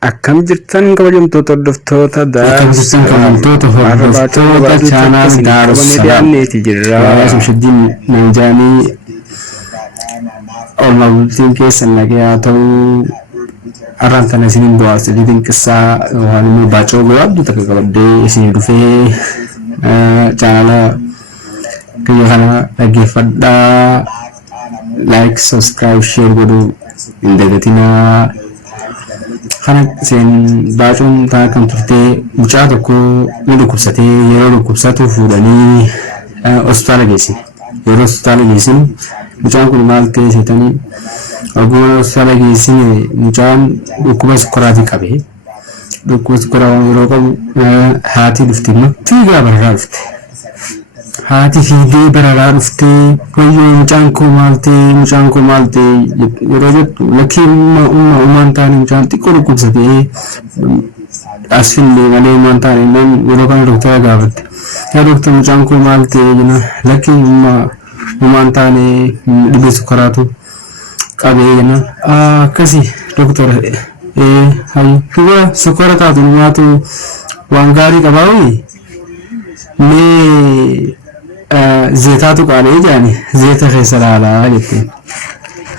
Akkam jirtan kabajamtoota hordoftoota chaanal Daarusalaam jirra. Sumshiddiin Naanjaanii oolmaa bultiin keessan nagayaa ta'uu arraan kana isiniin bu'aas jedhiitiin qissaa waan immoo baacoo gabaabduu takka qabaddee isinii dhufee chaanala kiyya kana dhaggeeffadhaa. Like, subscribe, share godhuu hin dagatinaa. Kana sen baacuun taa kan turtee mucaa tokko ni dhukkubsatee yeroo dhukkubsatu fuudhanii hospitaala geessine. Yeroo hospitaala geessine mucaan kun maal ta'e seetanii ogummaa hospitaala geessine mucaan dhukkuba sukkuraatii qabee dhukkuba sukkuraa yeroo qabu haati dhufte fiigaa bararaa dhufte. Haati fiigee bararaa dhuftee wayyoo mucaan koo maal ta'e yeroo jettu lakkii uumaan taane mucaan xiqqoo dhukkubsatee as fillee malee uumaan taane yeroo kana doktara gaafatte. Yaa doktara mucaan koo maal ta'e jenna lakkii uumaan taane dhibee sukkaraatu qabee jenna. Akkasii doktara dhibee sukkara taatu nyaatu waan gaarii qabaa wayii mee zeetaatu qaalee jedhani zeeta keessa laalaa jettee